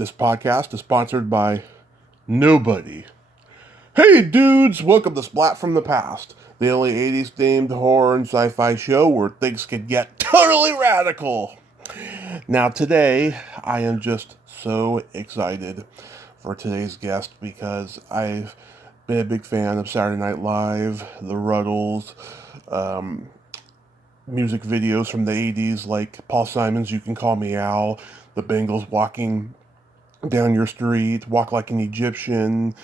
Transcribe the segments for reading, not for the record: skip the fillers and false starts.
This podcast is sponsored by nobody. Hey dudes, welcome to Splat from the Past, the only 80s themed horror and sci-fi show where things can get totally radical. Now today, I am just so excited for today's guest because I've been a big fan of Saturday Night Live, the Rutles, music videos from the 80s like Paul Simon's You Can Call Me Al, the Bangles walking down your street, Walk Like an Egyptian,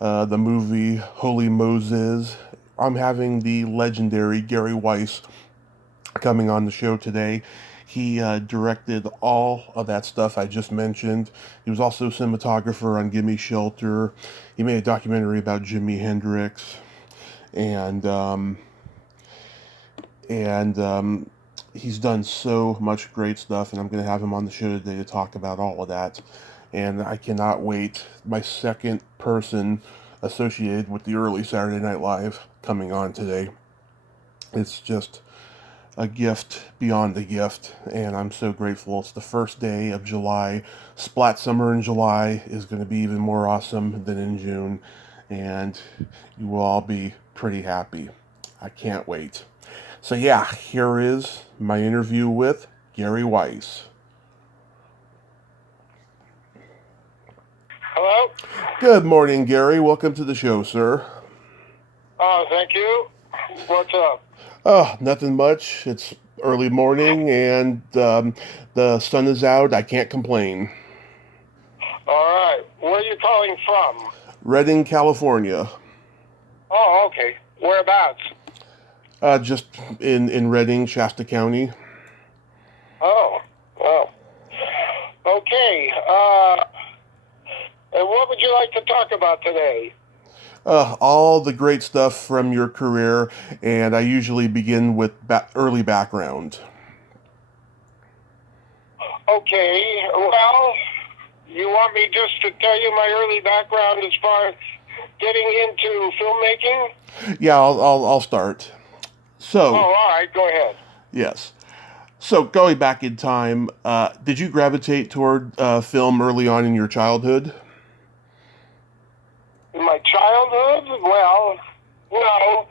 the movie Holy Moses. I'm having the legendary Gary Weis coming on the show today. He directed all of that stuff I just mentioned. He was also cinematographer on Gimme Shelter. He made a documentary about Jimi Hendrix. And he's done so much great stuff, and I'm going to have him on the show today to talk about all of that. And I cannot wait. My second person associated with the early Saturday Night Live coming on today. It's just a gift beyond a gift, and I'm so grateful. It's the first day of July. Splat Summer in July is going to be even more awesome than in June, and you will all be pretty happy. I can't wait. So yeah, here is my interview with Gary Weis. Hello? Good morning, Gary. Welcome to the show, sir. Oh, thank you. What's up? Oh, nothing much. It's early morning, and the sun is out. I can't complain. All right. Where are you calling from? Redding, California. Oh, okay. Whereabouts? Just in Redding, Shasta County. Oh, okay. And what would you like to talk about today? All the great stuff from your career, and I usually begin with early background. Okay. Well, you want me just to tell you my early background as far as getting into filmmaking? Yeah, I'll start. So, Oh, all right. Go ahead. yes. So, going back in time, did you gravitate toward film early on in your childhood? In my childhood? Well, no.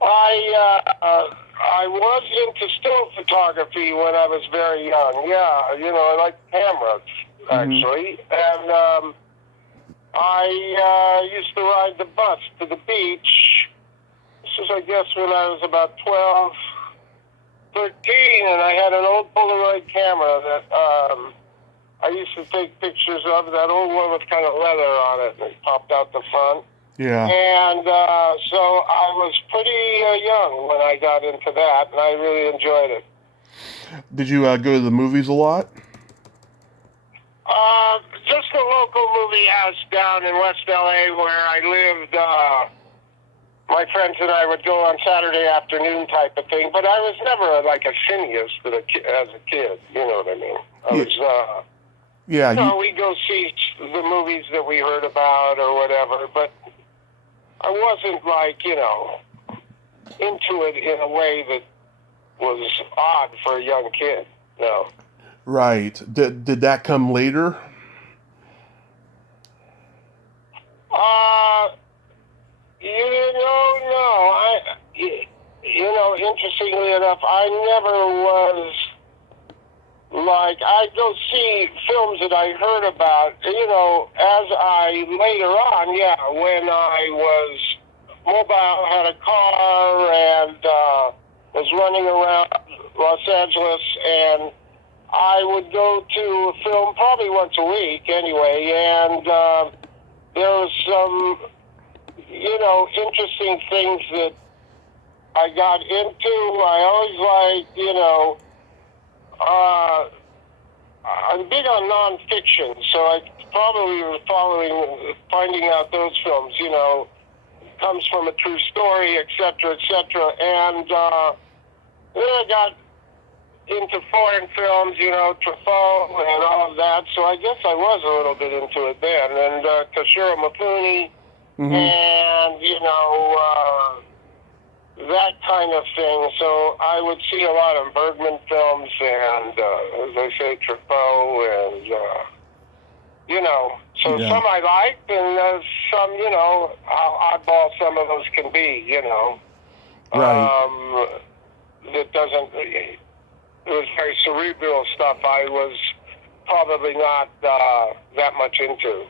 I was into still photography when I was very young. Yeah, I like cameras, actually. And I used to ride the bus to the beach. This is, I guess, when I was about 12, 13, and I had an old Polaroid camera that I used to take pictures of. That old one with kind of leather on it, and it popped out the front. Yeah. And so I was pretty young when I got into that, and I really enjoyed it. Did you go to the movies a lot? Just a local movie house down in West LA where I lived. My friends and I would go on Saturday afternoon type of thing, but I was never like a cineast as a kid. You know what I mean? I was. Yeah. We'd go see the movies that we heard about or whatever, but I wasn't like, into it in a way that was odd for a young kid. No. Right. Did that come later? No. Interestingly enough, I never was like, I'd go see films that I heard about, as I later on, when I was mobile, had a car, and was running around Los Angeles, and I would go to a film probably once a week anyway, and there was some, interesting things that I got into. I always liked, I'm big on nonfiction, so I probably was finding out those films, comes from a true story, et cetera, and then I got into foreign films, Truffaut and all of that, so I guess I was a little bit into it then, and Toshiro Mifune, and, that kind of thing. So I would see a lot of Bergman films and, as I say, Truffaut and, you know. So Yeah. some I liked, and some, you know, how oddball some of those can be, you know. Right. That doesn't. It was very cerebral stuff. I was probably not that much into.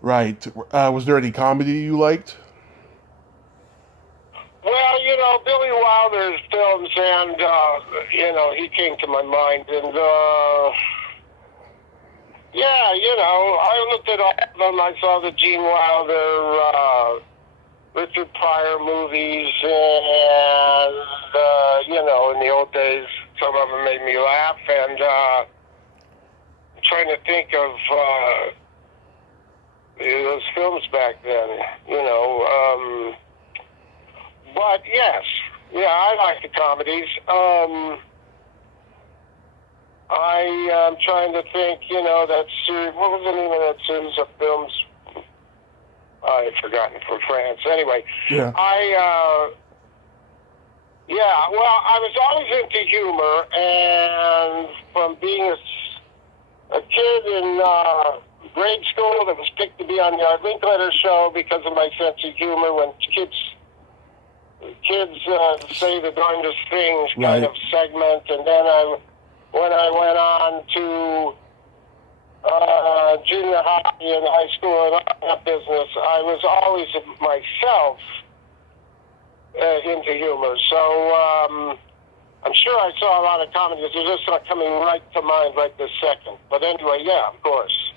Right. Was there any comedy you liked? Well, you know, Billy Wilder's films, and you know, he came to my mind, and yeah, you know, I looked at all of them. I saw the Gene Wilder, Richard Pryor movies, and you know, in the old days, some of them made me laugh, and I'm trying to think of those films back then, you know. But yes, yeah, I like the comedies. I'm trying to think, you know, that series. What was the name of that series of films? I've forgotten, from France. Anyway, Yeah. Yeah, well, I was always into humor, and from being a kid in grade school that was picked to be on the Art Linkletter show because of my sense of humor, when kids say the darndest things kind Right. of segment, and then when I went on to junior high and high school and all that business, I was always myself into humor. So I'm sure I saw a lot of comedies. They're just not coming right to mind right this second. But anyway, yeah, of course.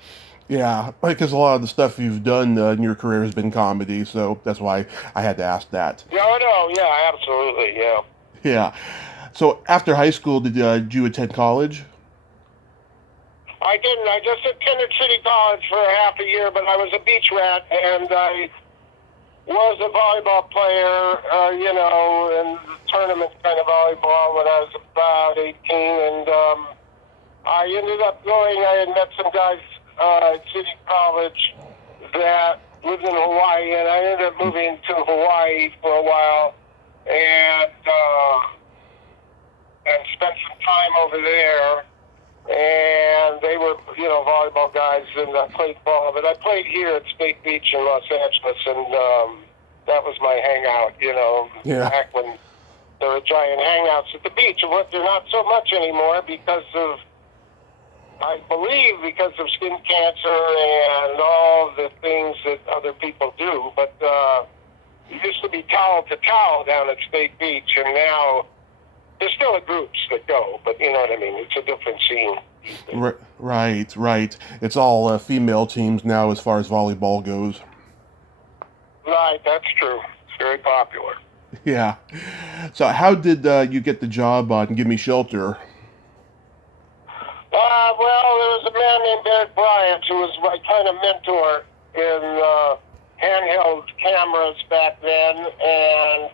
Yeah, because a lot of the stuff you've done in your career has been comedy, so that's why I had to ask that. No, yeah, absolutely, yeah. Yeah. So after high school, did you attend college? I didn't. I just attended City College for a half a year, but I was a beach rat, and I was a volleyball player, you know, in tournament kind of volleyball when I was about 18, and I ended up going. I had met some guys at City College that lived in Hawaii, and I ended up moving to Hawaii for a while, and spent some time over there. And they were, you know, volleyball guys, and I played ball. But I played here at State Beach in Los Angeles, and that was my hangout, you know, Yeah. back when there were giant hangouts at the beach. And what they're not so much anymore because of, I believe, because of skin cancer and all the things that other people do. But it used to be towel to towel down at State Beach, and now there's still groups that go, but you know what I mean. It's a different scene. Right. It's all female teams now as far as volleyball goes. Right, that's true. It's very popular. Yeah. So how did you get the job on Gimme Shelter? Well, there was a man named Eric Bryant who was my kind of mentor in handheld cameras back then, and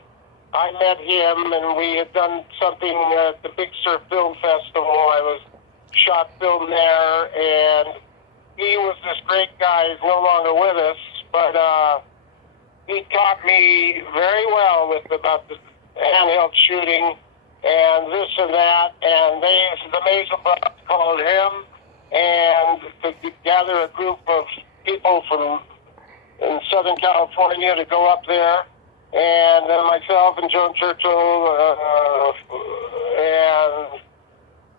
I met him, and we had done something at the Big Sur Film Festival. I was shot film there, and he was this great guy. He's no longer with us, but he taught me very well about the handheld shooting and this and that. And the Mason Brothers called him, and to gather a group of people from in Southern California to go up there. And then myself and Joan Churchill and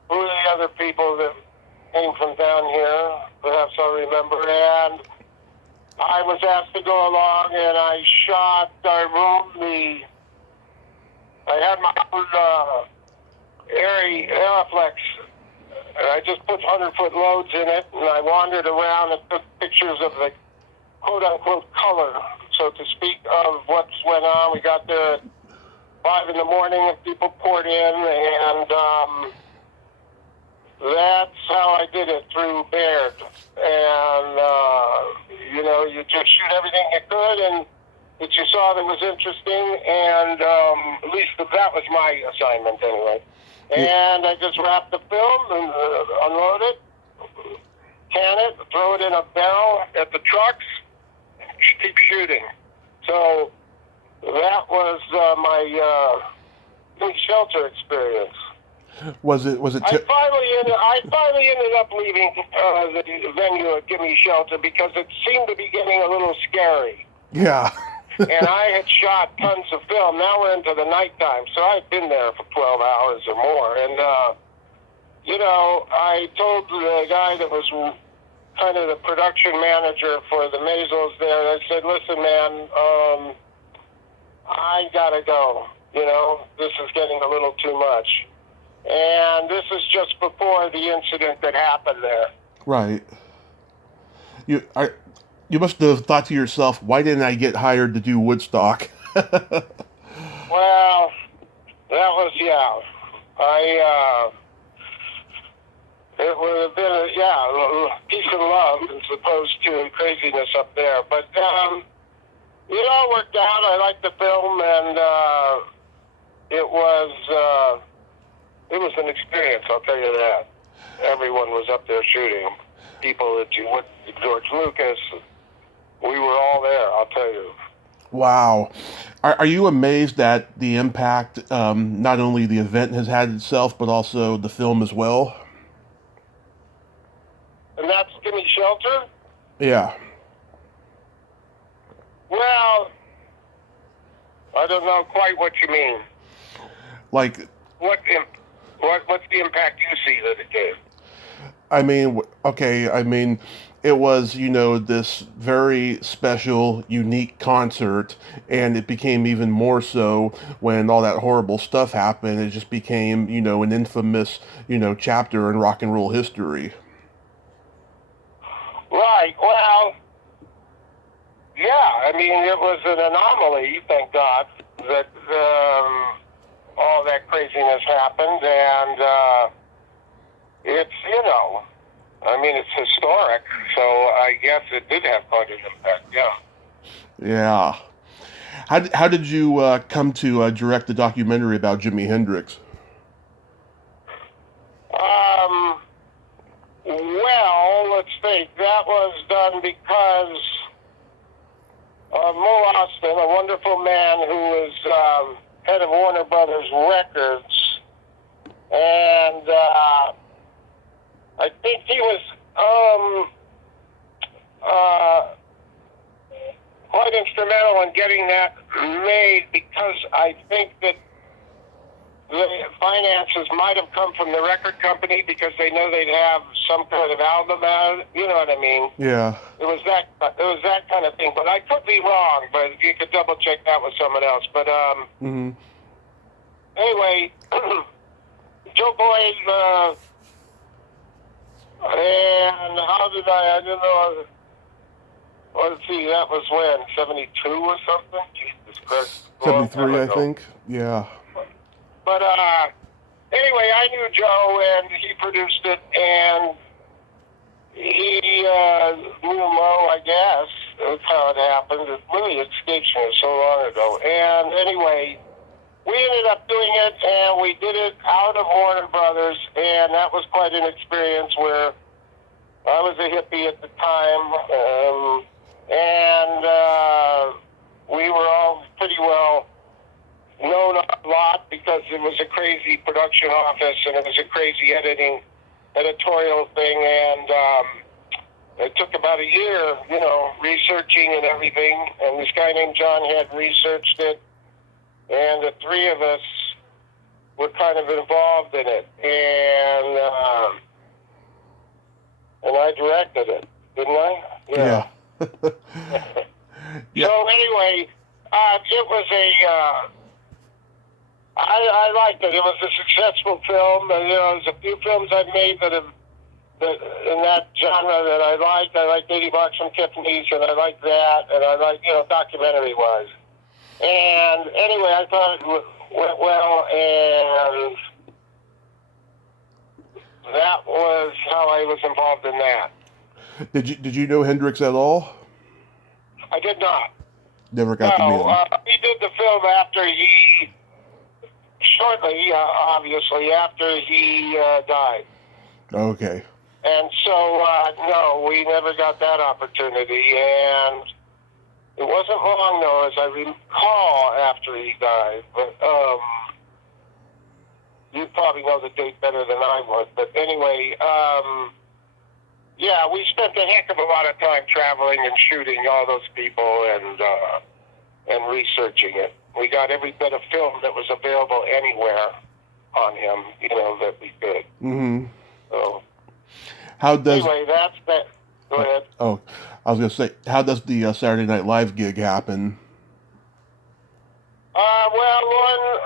who are the other people that came from down here? Perhaps I'll remember. And I was asked to go along, and I shot. I had my own Aeroflex, and I just put 100-foot loads in it, and I wandered around and took pictures of the quote-unquote color, so to speak, of what went on. We got there at 5 in the morning, and people poured in, and that's how I did it, through Baird. And, you know, you just shoot everything you could, and that you saw that was interesting, and at least that was my assignment anyway. And I just wrap the film and unload it, can it, throw it in a barrel at the trucks, keep shooting. So that was my shelter experience. Was it? I finally ended up leaving the venue at Gimme Shelter because it seemed to be getting a little scary. Yeah. And I had shot tons of film. Now we're into the nighttime, so I'd been there for 12 hours or more. And, I told the guy that was kind of the production manager for the Mazels there, I said, listen, man, I gotta go. This is getting a little too much. And this is just before the incident that happened there. Right. You must have thought to yourself, why didn't I get hired to do Woodstock? Well, that was, yeah. It would have been, peace and love as opposed to craziness up there. But, it all worked out. I liked the film, and it was an experience, I'll tell you that. Everyone was up there shooting. People that you went, George Lucas, we were all there, I'll tell you. Wow. Are you amazed at the impact not only the event has had itself, but also the film as well? And that's Gimme Shelter? Yeah. Well, I don't know quite what you mean. Like, what's the impact you see that it did? It was, this very special, unique concert, and it became even more so when all that horrible stuff happened. It just became, an infamous, chapter in rock and roll history. Right. Well, yeah, it was an anomaly, thank God, that all that craziness happened, and it's, it's historic, so I guess it did have quite an impact, yeah. Yeah. How did you come to direct the documentary about Jimi Hendrix? Well, let's think. That was done because Mo Austin, a wonderful man who was head of Warner Brothers Records, and I think he was quite instrumental in getting that made, because I think that the finances might have come from the record company because they know they'd have some kind of album out. You know what I mean? Yeah. It was that kind of thing. But I could be wrong. But you could double check that with someone else. But anyway, Joe Boyd. And how did I didn't know. Let's see. That was when 72 or something. Jesus Christ. 73, I think. Yeah. But anyway, I knew Joe, and he produced it, and he knew Mo, I guess. That's how it happened. It really escapes me so long ago. And anyway, we ended up doing it, and we did it out of Warner Brothers, and that was quite an experience where I was a hippie at the time, and we were all pretty well known a lot because it was a crazy production office and it was a crazy editorial thing, and it took about a year, researching and everything, and this guy named John had researched it, and the three of us were kind of involved in it, and I directed it, didn't I? Yeah. Yeah. So anyway, it was I liked it. It was a successful film, and there's a few films I've made that in that genre that I liked. I liked 80 Bucks from Tiffany's, and I liked that, and I liked, documentary wise. And anyway, I thought it went well, and that was how I was involved in that. Did you know Hendrix at all? I did not. Never got to meet him. He did the film shortly, obviously, after he died. Okay. And so, no, we never got that opportunity. And it wasn't long, though, as I recall, after he died. But, you probably know the date better than I would. But anyway, yeah, we spent a heck of a lot of time traveling and shooting all those people and researching it. We got every bit of film that was available anywhere on him, that we could. Mm-hmm. So, How does... anyway, that's that. Go ahead. Oh, I was going to say, how does the Saturday Night Live gig happen? Well, Lauren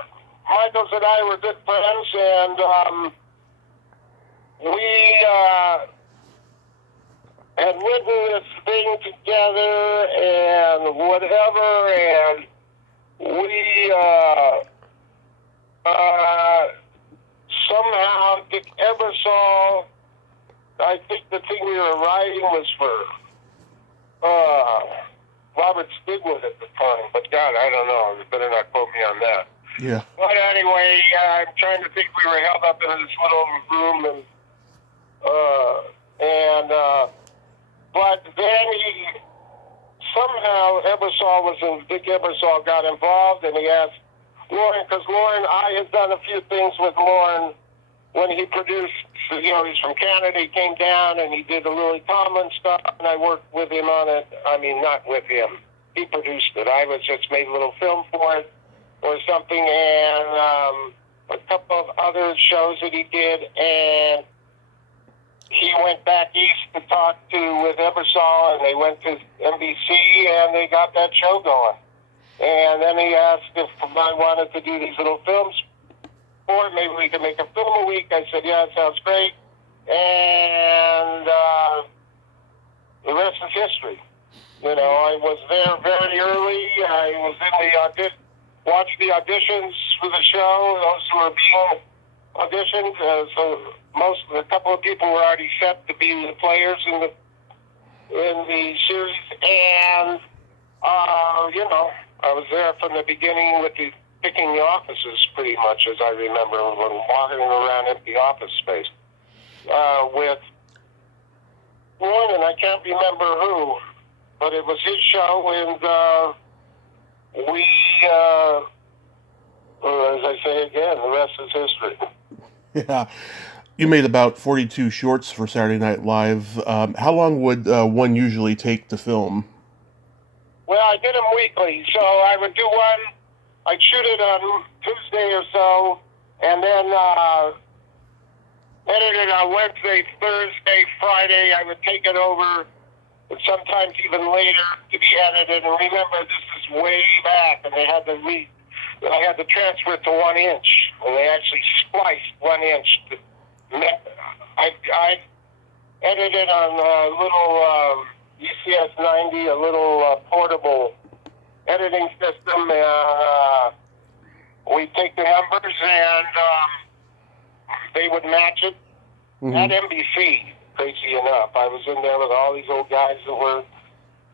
Michaels and I were good friends, and we had written this thing together and whatever, and we somehow Dick Ebersol, I think the thing we were writing was for Robert Stigwood at the time, but God, I don't know. You better not quote me on that. Yeah. But anyway, I'm trying to think. We were held up in this little room, but then somehow Dick Ebersol got involved, and he asked Lauren, because I had done a few things with Lauren when he produced, he's from Canada, he came down and he did the Lily Tomlin stuff, and I worked with him on it. I mean, not with him. He produced it. I was just made a little film for it or something, and a couple of other shows that he did, and he went back east to talk with Ebersol, and they went to NBC, and they got that show going. And then he asked if I wanted to do these little films for it. Maybe we could make a film a week. I said, yeah, it sounds great. And the rest is history. I was there very early. I was in the watched the auditions for the show, those who were being auditioned. So a couple of people were already set to be the players in the series. And, I was there from the beginning with picking the offices pretty much, as I remember, when walking around empty office space with one, and I can't remember who, but it was his show, and we, as I say again, the rest is history. Yeah. You made about 42 shorts for Saturday Night Live. How long would one usually take to film? Well, I did them weekly, so I would do one. I'd shoot it on Tuesday or so, and then edit it on Wednesday, Thursday, Friday. I would take it over, and sometimes even later to be edited. And remember, this is way back, and I had to transfer it to 1 inch, and they actually spliced 1 inch. I edited on a little UCS 90, a little portable editing system. We take the numbers, and they would match it. At NBC, crazy enough. I was in there with all these old guys that were,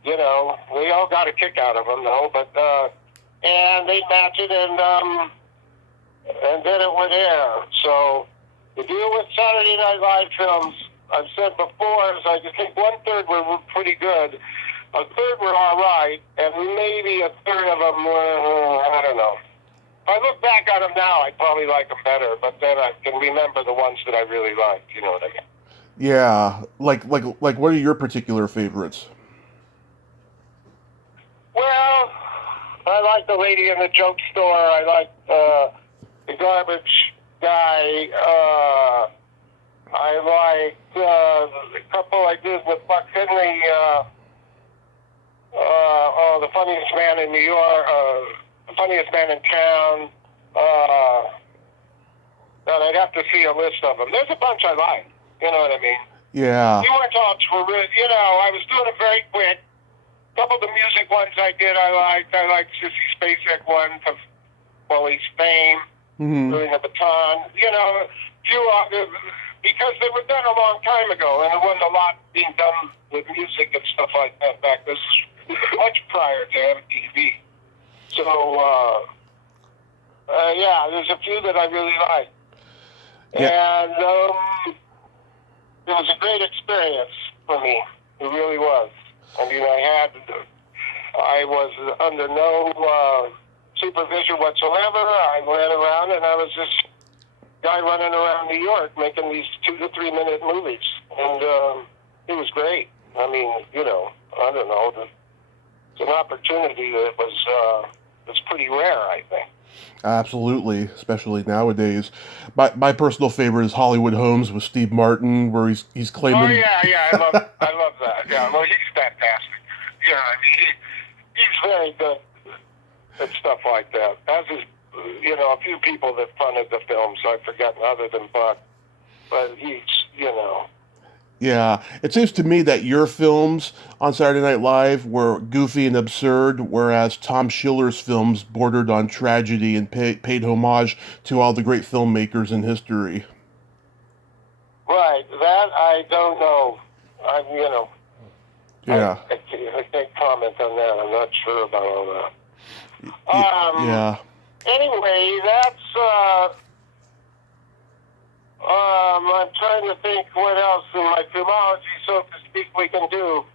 we all got a kick out of them, though, but, and they'd match it, and then it would air. So the deal with Saturday Night Live films, I've said before, is I think 1/3 were pretty good, 1/3 were all right, and maybe 1/3 of them were, I don't know. If I look back on them now, I probably like them better, but then I can remember the ones that I really liked, you know what I mean? Yeah, like what are your particular favorites? Well, I like the lady in the joke store. I like the garbage guy. I like the couple I did with Buck Henry. The funniest man in New York. The funniest man in town. God, I'd have to see a list of them. There's a bunch I like. You know what I mean? Yeah. You weren't all true. I was doing it very quick. A couple of the music ones I did, I liked. I liked Sissy Spacek one of Wally's Fame, doing the baton. Few because they were done a long time ago, and there wasn't a lot being done with music and stuff like that back. This much prior to MTV. So, there's a few that I really like. Yeah. And it was a great experience for me. It really was. I mean, I was under no supervision whatsoever. I went around and I was just guy running around New York making these 2 to 3 minute movies, and it was great. I mean, you know, I don't know. It's an opportunity that was pretty rare, I think. Absolutely, especially nowadays. My personal favorite is Hollywood Homes with Steve Martin, where he's claiming. Oh yeah, I love that. Yeah, well, he's fantastic. Yeah, I mean, he's very good at stuff like that. As is, you know, a few people that funded the films. I've forgotten other than Buck, but he's, you know. Yeah, it seems to me that your films on Saturday Night Live were goofy and absurd, whereas Tom Schiller's films bordered on tragedy and paid homage to all the great filmmakers in history. Right, that I don't know. You know, Yeah. I can't comment on that. I'm not sure about all that. Yeah. Anyway, that's. I'm trying to think what else in my filmology, so to speak, we can do.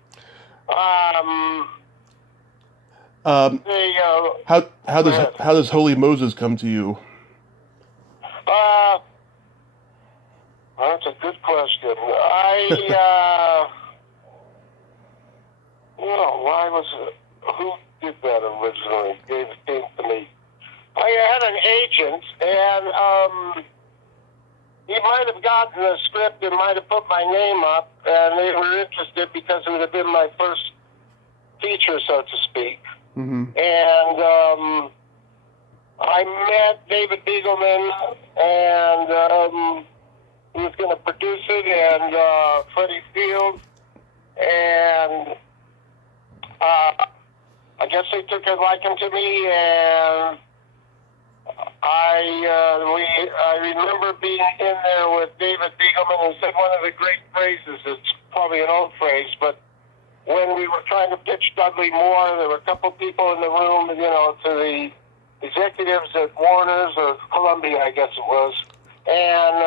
How does Holy Moses come to you? That's a good question. Why was it? Who did that originally? It came to me. I had an agent, and he might have gotten the script and might have put my name up, and they were interested because it would have been my first feature, so to speak. Mm-hmm. And I met David Beagleman, and he was going to produce it, and Freddie Field, and I guess they took a liking to me, and I remember being in there with David Beagleman, who said one of the great phrases. It's probably an old phrase, but when we were trying to pitch Dudley Moore, there were a couple people in the room, you know, to the executives at Warner's or Columbia, I guess it was, and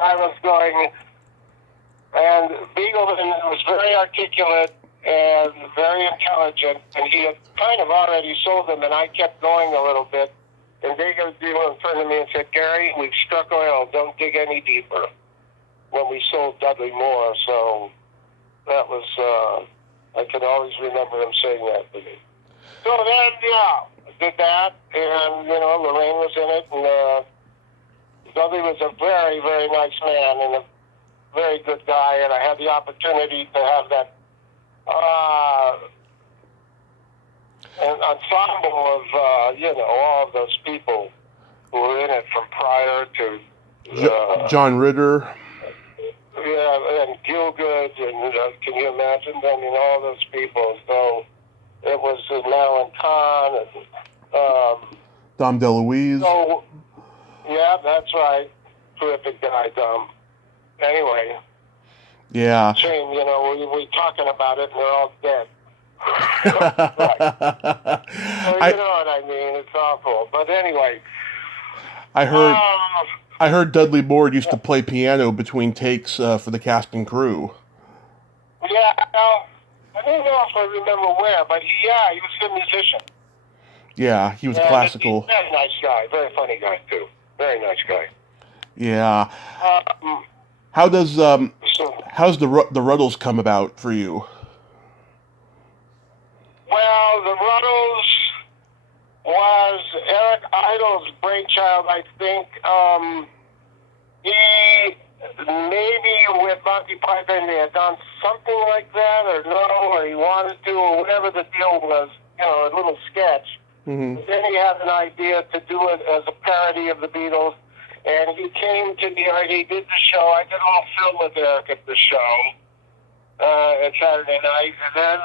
I was going, and Beagleman was very articulate and very intelligent, and he had kind of already sold them, and I kept going a little bit. And David Beagleman turned to me and said, "Gary, we've struck oil. Don't dig any deeper." When we sold Dudley Moore, so that was, I can always remember him saying that to me. So then, yeah, did that, and, you know, Lorraine was in it, and Dudley was a very, very nice man and a very good guy, and I had the opportunity to have that an ensemble of, you know, all of those people who were in it from Pryor to... John Ritter. Yeah, and Gilgood, and can you imagine? I mean, all those people. So it was Madeline Kahn and... Dom DeLuise. So, yeah, that's right. Terrific guy, Dom. Anyway. Yeah. Shame, you know, we're talking about it and they're all dead. Right. So you know what I mean. It's awful. But anyway. I heard Dudley Moore used to play piano between takes for the cast and crew. Yeah, I don't know if I remember where, but he was a musician. Yeah, he was classical. He's a very nice guy, very funny guy too. Very nice guy. Yeah. How's the Rutles come about for you? Well, the Rutles was Eric Idle's brainchild, I think. He maybe with Monty Python they had done something like that, or no, or he wanted to, or whatever the deal was. You know, a little sketch. Mm-hmm. But then he had an idea to do it as a parody of the Beatles. And he came to me, he did the show. I did a little film with Eric at the show at Saturday night. And then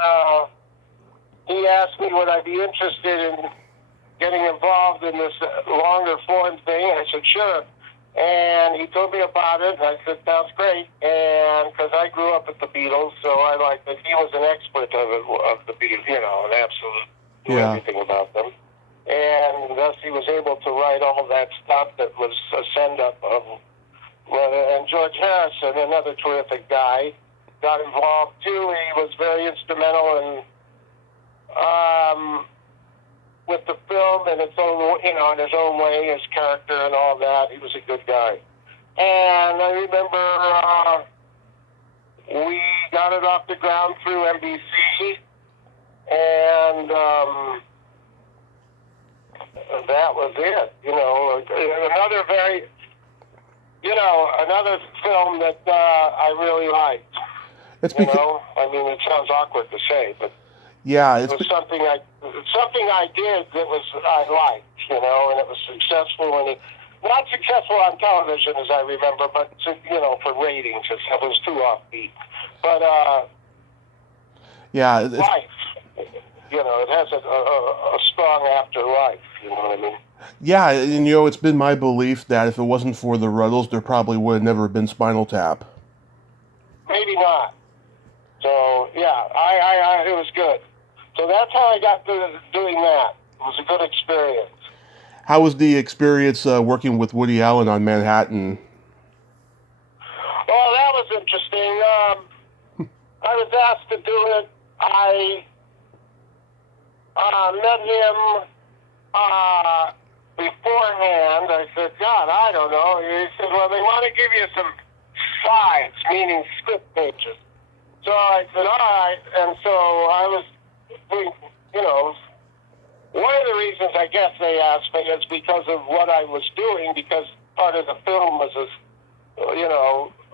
he asked me would I be interested in getting involved in this longer form thing. I said, sure. And he told me about it. And I said, sounds great. And because I grew up with the Beatles, so I liked it. He was an expert of the Beatles, you know, an absolute, knew everything about them. And thus he was able to write all that stuff that was a send-up of... And George Harrison, another terrific guy, got involved too. He was very instrumental in with the film in its own, in his own way, his character and all that. He was a good guy. And I remember we got it off the ground through NBC, and that was it. Another very, another film that I really liked. It's I mean, it sounds awkward to say, but yeah, it was something I did that I liked, and it was successful, and not successful on television as I remember, but for ratings, it was too offbeat. But yeah, life, it has a strong afterlife. You know what I mean? Yeah, and it's been my belief that if it wasn't for the Rutles, there probably would have never been Spinal Tap. Maybe not. So yeah, it was good. So that's how I got to doing that. It was a good experience. How was the experience working with Woody Allen on Manhattan? Well, that was interesting. I was asked to do it. I met him beforehand. I said, God, I don't know. He said, well, they want to give you some sides, meaning script pages. So I said, all right. And so I was doing, one of the reasons I guess they asked me is because of what I was doing, because part of the film was a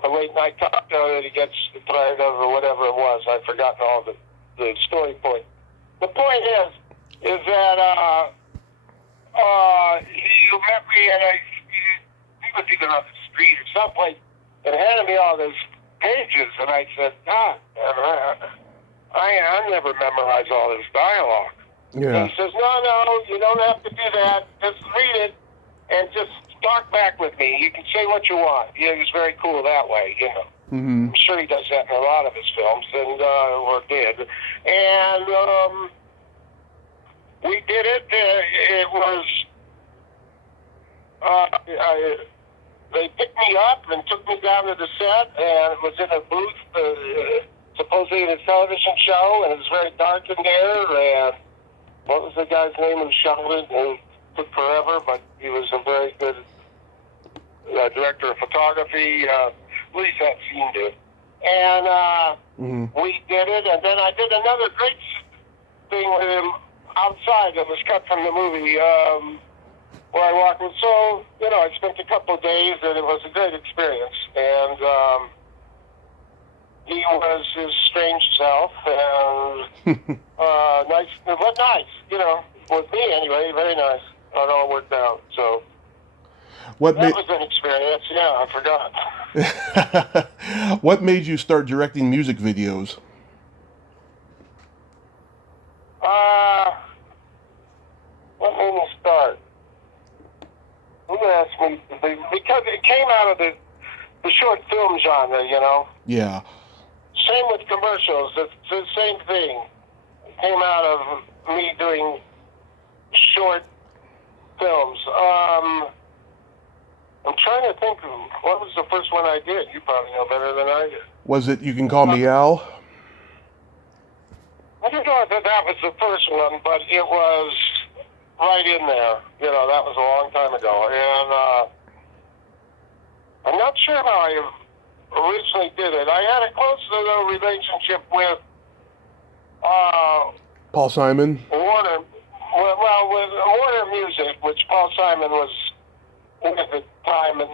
late night talk show that he gets tired of or whatever it was. I've forgotten all the story point. The point is that he met me and he was either on the street or someplace and handed me all those pages, and I said, God, I never memorized all this dialogue. Yeah. And he says, no, you don't have to do that. Just read it and just talk back with me. You can say what you want. He was very cool that way, Mm-hmm. I'm sure he does that in a lot of his films, and or did. And we did it. It was they picked me up and took me down to the set, and it was in a booth, supposedly in a television show, and it was very dark in there. And what was the guy's name who shot it? It took forever, but he was a very good director of photography. At least that seemed to. And we did it, and then I did another great thing with him outside that was cut from the movie, where I walked in. So, I spent a couple of days, and it was a great experience. And he was his strange self, and nice, but nice, with me anyway, very nice. It all worked out, so. That was an experience, yeah, I forgot. What made you start directing music videos? What made me start? Who asked me? Because it came out of the short film genre, Yeah. Same with commercials. It's the same thing. It came out of me doing short films. I'm trying to think, what was the first one I did? You probably know better than I did. Was it You Can Call Me Al? I don't know if that was the first one, but it was right in there. That was a long time ago. And I'm not sure how I originally did it. I had a close little relationship with Paul Simon? Warner. Well, with Warner Music, which Paul Simon was with at the time, and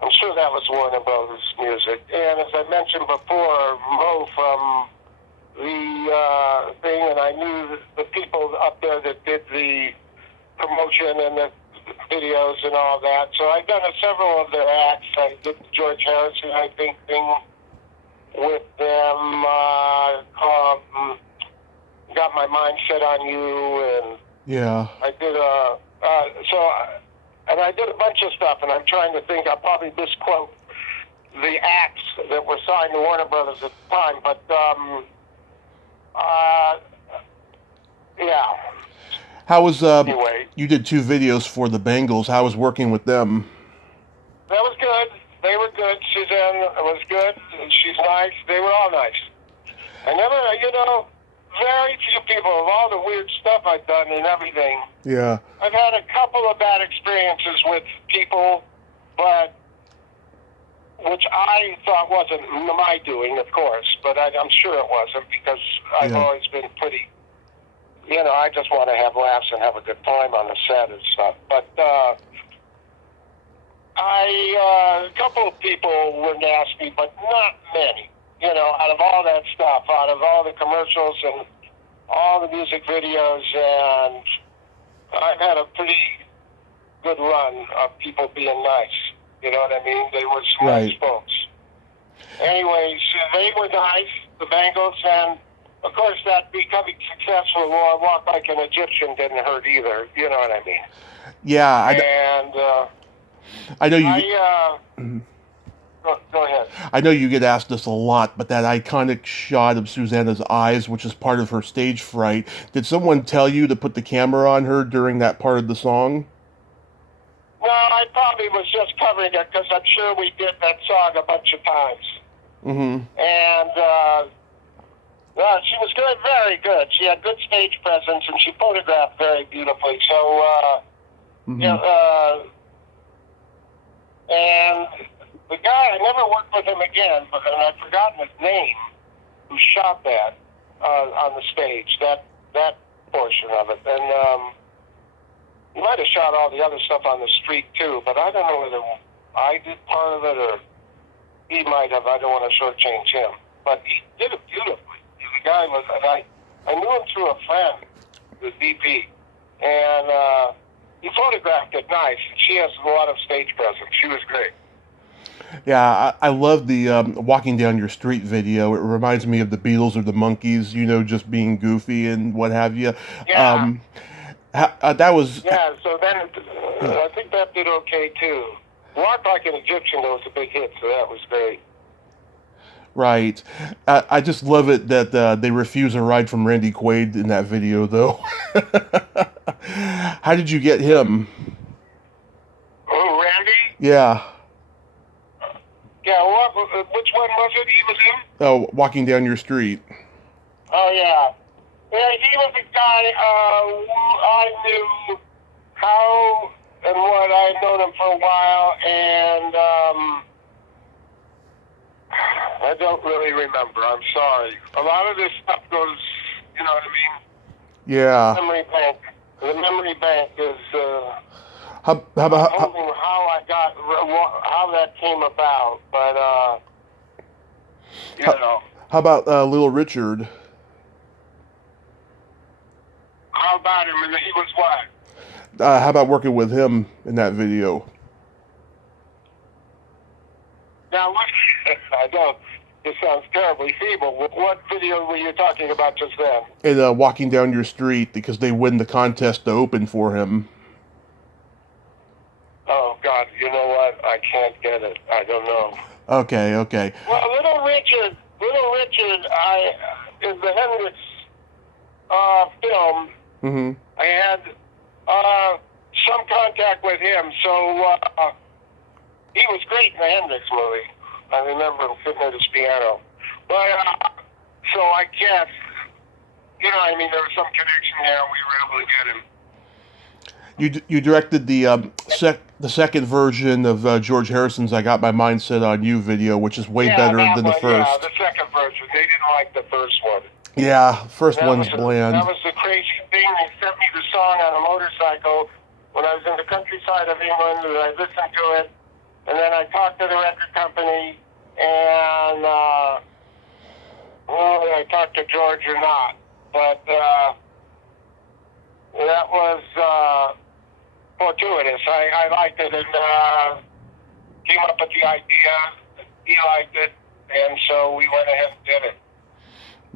I'm sure that was Warner Brothers Music. And as I mentioned before, Mo from the thing, and I knew the people up there that did the promotion and the videos and all that. So I've done several of their acts. I did the George Harrison, I think, thing with them. Got My Mind Set on You, and yeah. I did and I did a bunch of stuff, and I'm trying to think. I'll probably misquote the acts that were signed to Warner Brothers at the time, but yeah. How was anyway? You did 2 videos for the Bangles. How was working with them? That was good. They were good. Susanna was good. She's nice. They were all nice. I never, very few people, of all the weird stuff I've done and everything, Yeah. I've had a couple of bad experiences with people, but which I thought wasn't my doing, of course, but I'm sure it wasn't, because I've always been pretty, I just want to have laughs and have a good time on the set and stuff. But a couple of people were nasty, but not many. Out of all that stuff, out of all the commercials and all the music videos, and I've had a pretty good run of people being nice. You know what I mean? They were some nice folks. Anyways, they were nice, the Bangles, and of course that becoming successful Walk Like an Egyptian didn't hurt either. You know what I mean? Yeah. I know you. Go ahead. I know you get asked this a lot, but that iconic shot of Susanna's eyes, which is part of her stage fright, did someone tell you to put the camera on her during that part of the song? No, I probably was just covering it because I'm sure we did that song a bunch of times. Mm-hmm. And she was good, very good. She had good stage presence, and she photographed very beautifully. So, and the guy, I never worked with him again, and I've forgotten his name, who shot that on the stage, that portion of it. And he might have shot all the other stuff on the street, too, but I don't know whether I did part of it or he might have. I don't want to shortchange him. But he did it beautifully. The guy was, and I knew him through a friend, the DP, and he photographed it nice. She has a lot of stage presence. She was great. Yeah, I love the Walking Down Your Street video. It reminds me of the Beatles or the Monkees, just being goofy and what have you. Yeah. That was... Yeah, so then I think that did okay, too. Walk Like an Egyptian, though, was a big hit, so that was great. Right. I just love it that they refuse a ride from Randy Quaid in that video, though. How did you get him? Oh, Randy? Yeah. Yeah, which one was it? He was in? Oh, Walking Down Your Street. Oh, yeah. Yeah, he was a guy who I knew how and what. I had known him for a while, and I don't really remember. I'm sorry. A lot of this stuff goes, you know what I mean? Yeah. Memory bank. The memory bank is... How about how that came about, but How about Little Richard? How about him? And he was what? How about working with him in that video? Now, what? I know this sounds terribly feeble. What video were you talking about just then? In Walking Down Your Street, because they win the contest to open for him. Oh, God, you know what? I can't get it. I don't know. Okay. Well, Little Richard, is the Hendrix film. Mm-hmm. I had some contact with him, so he was great in the Hendrix movie. I remember him sitting at his piano. But, so I guess, there was some connection there, and we were able to get him. You directed the second version of George Harrison's "I Got My Mind Set on You" video, which is way better than the first. Yeah, the second version. They didn't like the first one. Yeah, first one's bland. That was the crazy thing. They sent me the song on a motorcycle when I was in the countryside of England, and I listened to it, and then I talked to the record company, and whether I talked to George or not, but that was fortuitous. I liked it and came up with the idea. He liked it, and so we went ahead and did it.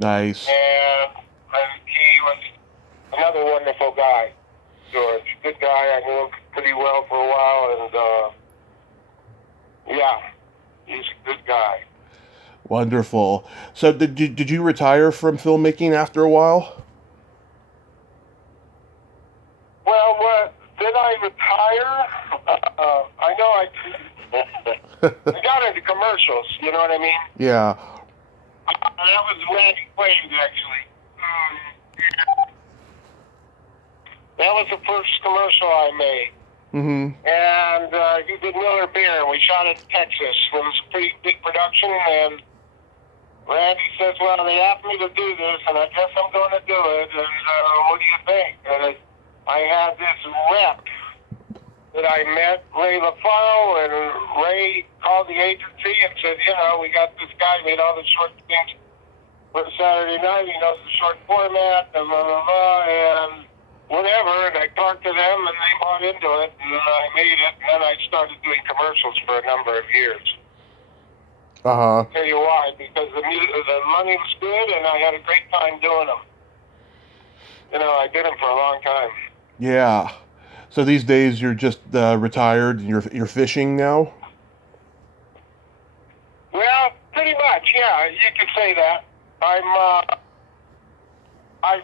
Nice. And he was another wonderful guy, George. Good guy. I knew him pretty well for a while, and yeah, he's a good guy. Wonderful. So did you retire from filmmaking after a while? Well, did I retire? I know I got into commercials, you know what I mean? Yeah. That was Randy Quaid, actually. That was the first commercial I made. Mm-hmm. And he did Miller Beer, and we shot it in Texas. It was a pretty big production, and Randy says, well, they asked me to do this, and I guess I'm going to do it, and what do you think? And I had this rep that I met, Ray LaFaro, and Ray called the agency and said, we got this guy, made all the short things for Saturday night, he knows the short format, and blah, blah, blah, and whatever, and I talked to them, and they bought into it, and I made it, and then I started doing commercials for a number of years. Uh-huh. I'll tell you why, because the money was good, and I had a great time doing them. I did them for a long time. Yeah. So these days you're just retired and you're fishing now? Well, pretty much, yeah, you could say that. I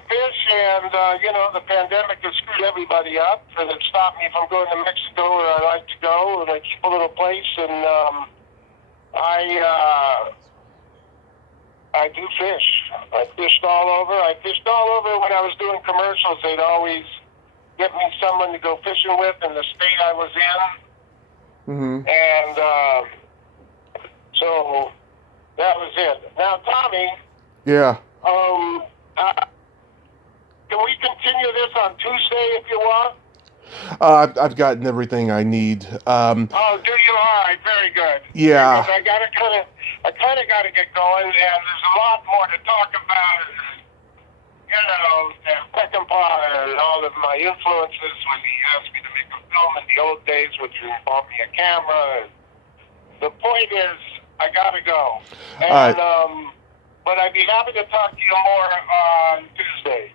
fish, and, the pandemic has screwed everybody up, and it stopped me from going to Mexico where I like to go, and I keep a little place, and I do fish. I fished all over. I fished all over when I was doing commercials. They'd always get me someone to go fishing with in the state I was in. Mm-hmm. And so that was it. Now, Tommy. Yeah. Can we continue this on Tuesday if you want? I've gotten everything I need. Oh, do you? All right, very good. Yeah. Because I kind of got to get going, and there's a lot more to talk about. Peckinpah and all of my influences when he asked me to make a film in the old days, which involved me a camera. The point is, I got to go. And, all right. But I'd be happy to talk to you more on Tuesday.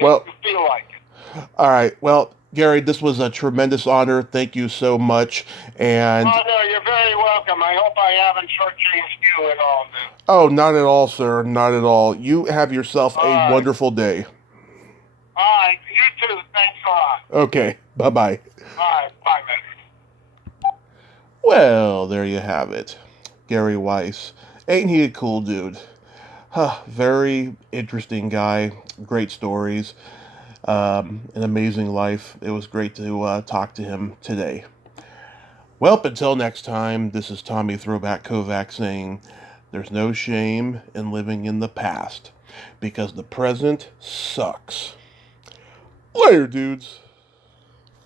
Well, if you feel like it. All right. Well, Gary, this was a tremendous honor. Thank you so much. And oh, no, you're very welcome. I hope I haven't shortchanged you in all this. Oh, not at all, sir. Not at all. You have yourself a wonderful day. All right. You too. Thanks a lot. Okay. Bye-bye. All right. Bye, man. Well, there you have it. Gary Weis. Ain't he a cool dude? Very interesting guy. Great stories. An amazing life. It was great to talk to him today. Well, until next time, this is Tommy Throwback Kovac saying, there's no shame in living in the past, because the present sucks. Later, dudes.